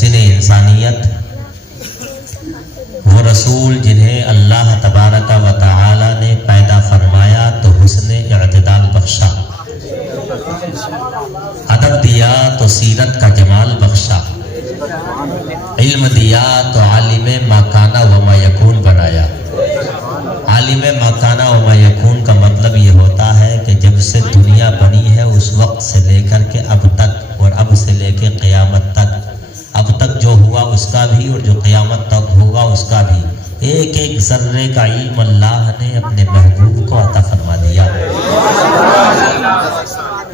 मुहसिन इंसानियत, वो रसूल जिन्हें अल्लाह तबारक व तआला ने पैदा फरमाया तो हुस्न इअ्तिदाल बख्शा, अदब दिया तो सीरत का जमाल बख्शा, इल्म दिया तो आलिम माकाना व मायकून बनाया। आलिम माकाना व मायकून का मतलब ये होता है कि जब से दुनिया बनी है उस वक्त से लेकर के अब तक और अब से लेकर क़यामत तक, अब तक जो हुआ उसका भी और जो क़यामत तक होगा उसका भी, एक एक ज़र्रे का इल्म अल्लाह ने अपने महबूब को अता फरमा दिया।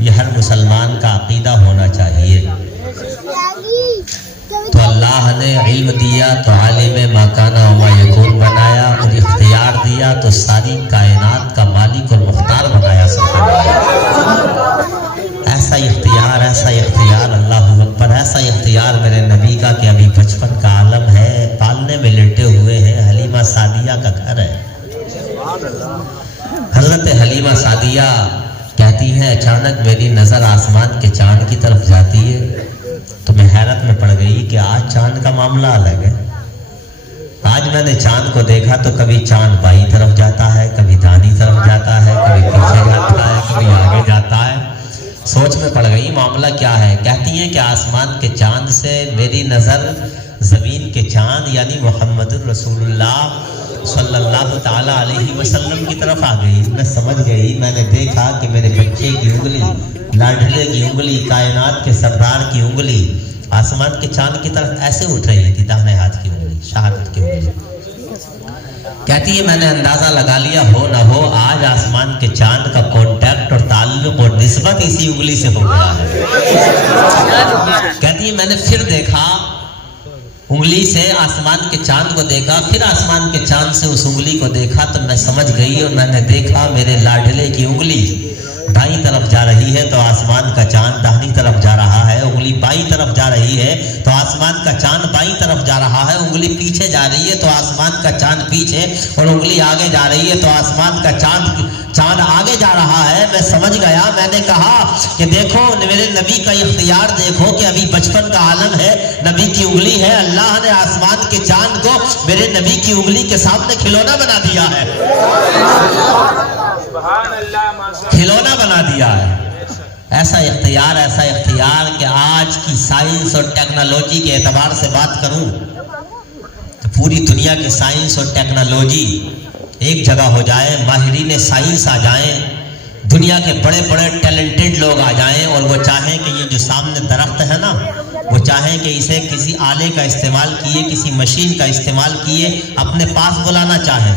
ये हर मुसलमान का अकीदा होना चाहिए। तो अल्लाह ने इल्म दिया तो आलिम माकाना व मायकून बनाया, और इख्तियार दिया तो सारी कायनात का मालिक और मुख्तार बनाया। ऐसा इख्तियार अल्लाहु अकबर, ऐसा इख्तियार मेरे नबी का कि अभी बचपन का आलम है, पालने में लेटे हुए हैं, हलीमा सादिया का घर है। हजरत हलीमा सादिया कहती हैं अचानक मेरी नज़र आसमान के चांद की तरफ जाती है तो मैं हैरत में पड़ गई कि आज चांद का मामला अलग है। आज मैंने चांद को देखा तो कभी चांद बाईं तरफ जाता है, कभी दाहिनी तरफ जाता है, कभी पीछे जाता है, कभी आगे जाता है। सोच में पड़ गई मामला क्या है। कहती हैं कि आसमान के चांद से मेरी नज़र ज़मीन के चांद यानी मोहम्मदुर रसूलुल्लाह सल्लल्लाहु ताला अलैहि वसल्लम की तरफ आ गई। मैं समझ गई, मैंने देखा कि मेरे बच्चे की उंगली, लाडले की उंगली, कायनात के सरदार की उंगली आसमान के चांद की तरफ ऐसे उठ रही थी, दाहिने हाथ की उंगली, शहादत की उंगली। कहती है मैंने अंदाजा लगा लिया हो ना हो आज आसमान के चांद का कांटेक्ट और ताल्लुक और निस्बत इसी उंगली से हो गया है। कहती है मैंने फिर देखा, उंगली से आसमान के चांद को देखा, फिर आसमान के चांद से उस उंगली को देखा तो मैं समझ गई और मैंने देखा मेरे लाडले की उंगली दाईं तरफ जा रही है तो आसमान का चांद दाहिनी तरफ जा रहा है। उंगली बाईं तरफ जा रही है तो आसमान का चांद बाईं तरफ जा रहा है। उंगली पीछे जा रही है तो आसमान का चांद पीछे, और उंगली आगे जा रही है तो आसमान का चांद आगे जा रहा है। मैं समझ गया। मैंने कहा कि देखो मेरे नबी का इख्तियार देखो कि अभी बचपन का आलम है, नबी की उंगली है, अल्लाह ने आसमान के चांद को मेरे नबी की उंगली के सामने खिलौना बना दिया है, खिलौना बना दिया है। ऐसा इख्तियार कि आज की साइंस और टेक्नोलॉजी के एतबार से बात करूं तो पूरी दुनिया की साइंस और टेक्नोलॉजी एक जगह हो जाए, माहिरीन साइंस आ जाएं, दुनिया के बड़े बड़े टैलेंटेड लोग आ जाएं और वो चाहें कि ये जो सामने दरख्त है ना, वो चाहें कि इसे किसी आले का इस्तेमाल किए, किसी मशीन का इस्तेमाल किए अपने पास बुलाना चाहें,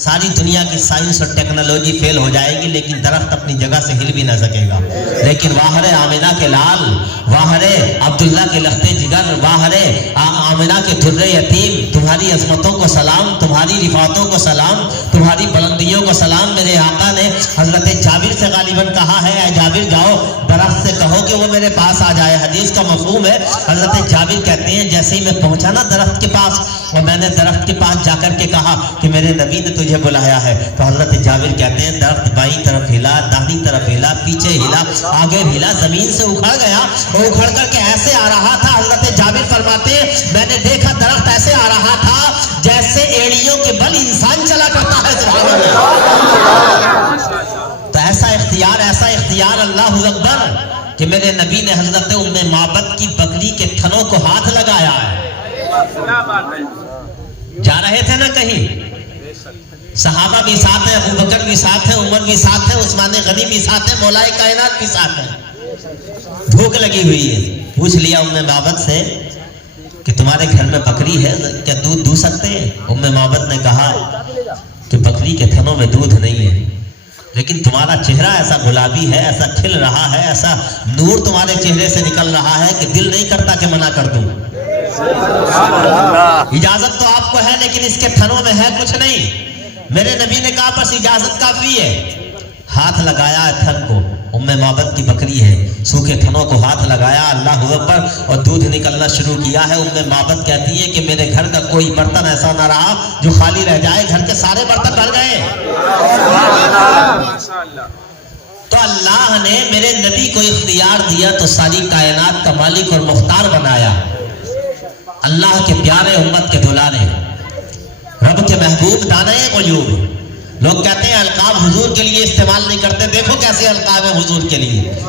सारी दुनिया की साइंस और टेक्नोलॉजी फेल हो जाएगी लेकिन दरख्त अपनी जगह से हिल भी ना सकेगा। लेकिन वाहरे आमिना के लाल, वाहरे अब्दुल्ला के लख्ते जिगर, वाहरे आमिना के दुर्रे यतीम, तुम्हारी अजमतों को सलाम, तुम्हारी रिफातों को सलाम, तुम्हारी बुलंदियों को सलाम। मेरे आका ने हजरत जाबिर से गालिबन कहा है ऐ जाबिर जाओ दरख्त से कहो कि वो मेरे पास आ जाए। हदीस का मफहूम है, हजरत जाबिर कहते हैं जैसे ही मैं पहुंचा ना दरख्त के पास और मैंने दरख्त के पास जाकर के कहा कि मेरे नबी ने तुझे बुलाया है, तो हजरत जाबिर कहते हैं दरख्त बाईं तरफ हिला, दाहिनी तरफ हिला, पीछे हिला, आगे हिला, जमीन से उखड़ गया। वो उखड़ करके ऐसे आ रहा था, हजरत जाबिर फरमाते हैं मैंने देखा दरख्त ऐसे आ रहा था जैसे एड़ियों के बल इंसान चला करता है। सुभान अल्लाह। तो ऐसा इख्तियार अल्लाहु अकबर कि मेरे नबी ने हजरत उम्मे माबद की बकरी के थनों को हाथ लगाया है। जा रहे थे ना कहीं, सहाबा भी साथ है, अबू बकर भी साथ है, उमर भी साथ है, उस्मान गनी भी साथ है, मौलाए कायनात भी साथ है। भूख लगी हुई है, पूछ लिया उम्मे माबद से कि तुम्हारे घर में बकरी है, क्या दूध दूध सकते हैं? उम्मे माबद ने कहा कि बकरी के थनों में दूध नहीं है, लेकिन तुम्हारा चेहरा ऐसा गुलाबी है, ऐसा खिल रहा है, ऐसा नूर तुम्हारे चेहरे से निकल रहा है कि दिल नहीं करता कि मना कर दूं। इजाजत तो आपको है लेकिन इसके थनों में है कुछ नहीं। मेरे नबी ने कहा बस इजाजत काफी है। हाथ लगाया थन को, उम्मे माबद की बकरी है, सूखे थनों को हाथ लगाया, अल्लाह अकबर, और दूध निकलना शुरू किया है। उम्मे माबद कहती है कि मेरे घर का कोई बर्तन ऐसा ना रहा जो खाली रह जाए, घर के सारे बर्तन भर गए। तो अल्लाह ने मेरे नबी को इख्तियार दिया तो सारी कायनात का मालिक और मुख्तार बनाया। اللہ کے پیارے، امت کے دلارے، رب کے محبوب، دانے غیوب. لوگ کہتے ہیں القاب حضور کے لیے استعمال نہیں کرتے، دیکھو کیسے القاب ہے حضور کے لیے.